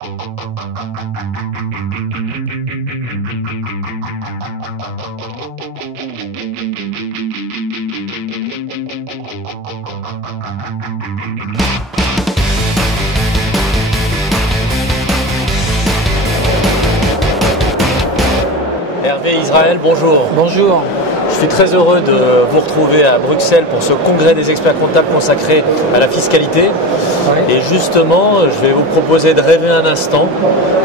Hervé Israël, bonjour. Bonjour. Je suis très heureux de vous retrouver à Bruxelles pour ce congrès des experts comptables consacré à la fiscalité. Oui. Et justement, je vais vous proposer de rêver un instant.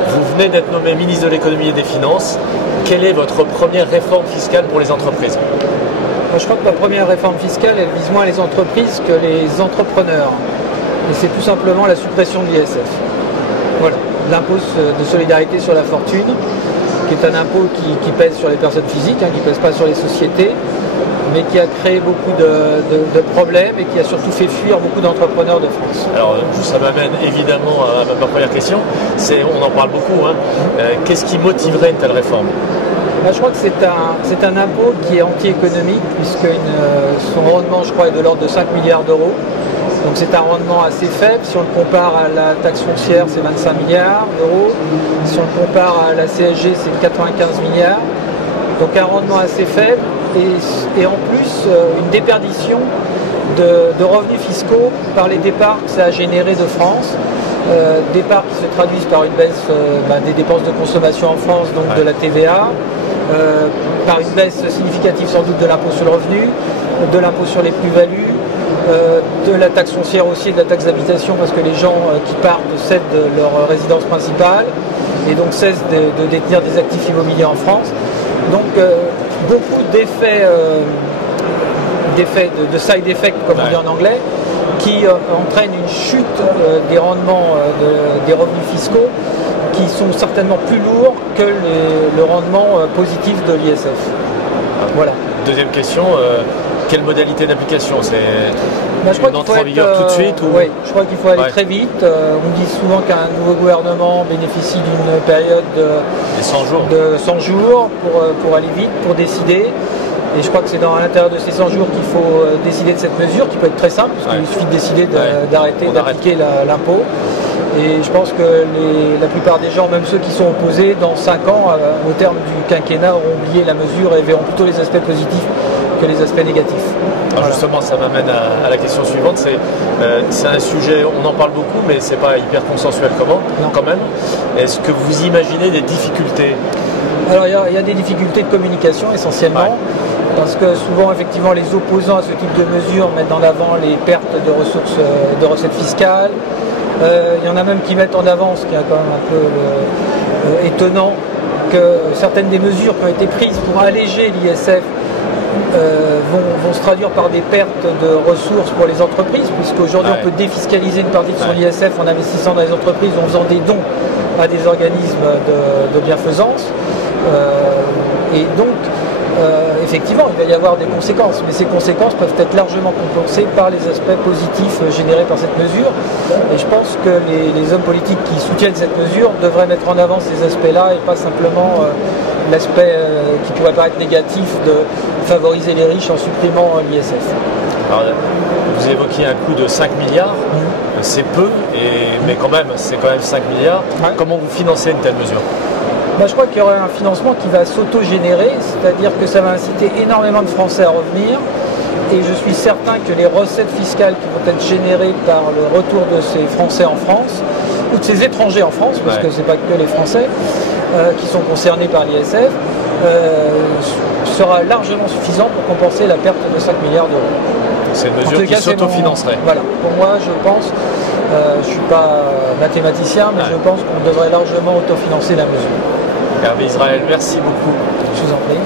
Vous venez d'être nommé ministre de l'économie et des finances. Quelle est votre première réforme fiscale pour les entreprises? Moi, je crois que ma première réforme fiscale, elle vise moins les entreprises que les entrepreneurs. Et c'est tout simplement la suppression de l'ISF. Voilà, l'impôt de solidarité sur la fortune, qui est un impôt qui pèse sur les personnes physiques, qui ne pèse pas sur les sociétés, mais qui a créé beaucoup de problèmes et qui a surtout fait fuir beaucoup d'entrepreneurs de France. Alors, ça m'amène évidemment à ma première question. On en parle beaucoup. Qu'est-ce qui motiverait une telle réforme? Je crois que c'est un impôt qui est anti-économique, puisque son rendement, je crois, est de l'ordre de 5 milliards d'euros. Donc c'est un rendement assez faible. Si on le compare à la taxe foncière, c'est 25 milliards d'euros. Si on le compare à la CSG, c'est 95 milliards. Donc un rendement assez faible et en plus une déperdition de revenus fiscaux par les départs que ça a généré de France. Départs qui se traduisent par une baisse des dépenses de consommation en France, donc de la TVA, par une baisse significative sans doute de l'impôt sur le revenu, de l'impôt sur les plus-values, de la taxe foncière aussi et de la taxe d'habitation, parce que les gens qui partent cèdent leur résidence principale et donc cessent de détenir des actifs immobiliers en France. Donc beaucoup d'effets de side effects, comme on dit en anglais, qui entraînent une chute des rendements des revenus fiscaux qui sont certainement plus lourds que le rendement positif de l'ISF. Voilà. Deuxième question. Quelle modalité d'application? C'est une entrée en vigueur tout de suite ou... Oui, je crois qu'il faut aller très vite. On dit souvent qu'un nouveau gouvernement bénéficie d'une période de 100 jours pour aller vite, pour décider. Et je crois que c'est à l'intérieur de ces 100 jours qu'il faut décider de cette mesure, qui peut être très simple, parce qu'il suffit de décider d'arrêter d'appliquer l'impôt. Et je pense que la plupart des gens, même ceux qui sont opposés, dans 5 ans, au terme du quinquennat, auront oublié la mesure et verront plutôt les aspects positifs que les aspects négatifs. Alors justement, ça m'amène à la question suivante. C'est un sujet, on en parle beaucoup, mais c'est pas hyper consensuel quand même. Est-ce que vous imaginez des difficultés? Alors il y a des difficultés de communication essentiellement. Parce que souvent, effectivement, les opposants à ce type de mesures mettent en avant les pertes de recettes fiscales. Il y en a même qui mettent en avant, ce qui est quand même un peu étonnant, que certaines des mesures qui ont été prises pour alléger l'ISF vont se traduire par des pertes de ressources pour les entreprises, puisqu'aujourd'hui on peut défiscaliser une partie de son ISF en investissant dans les entreprises, en faisant des dons à des organismes de bienfaisance. Et donc, effectivement, il va y avoir des conséquences, mais ces conséquences peuvent être largement compensées par les aspects positifs générés par cette mesure. Et je pense que les hommes politiques qui soutiennent cette mesure devraient mettre en avant ces aspects-là et pas simplement l'aspect qui pourrait paraître négatif de favoriser les riches en supprimant l'ISF. Vous évoquiez un coût de 5 milliards, c'est peu, mais quand même, c'est quand même 5 milliards. Comment vous financez une telle mesure? Je crois qu'il y aura un financement qui va s'auto-générer, c'est-à-dire que ça va inciter énormément de Français à revenir. Et je suis certain que les recettes fiscales qui vont être générées par le retour de ces Français en France, ou de ces étrangers en France, parce que ce n'est pas que les Français qui sont concernés par l'ISF, sera largement suffisant pour compenser la perte de 5 milliards d'euros. C'est une mesure qui s'autofinancerait. Voilà, pour moi je pense, je ne suis pas mathématicien, mais je pense qu'on devrait largement autofinancer la mesure. Hervé Israël, merci beaucoup. Je vous en prie.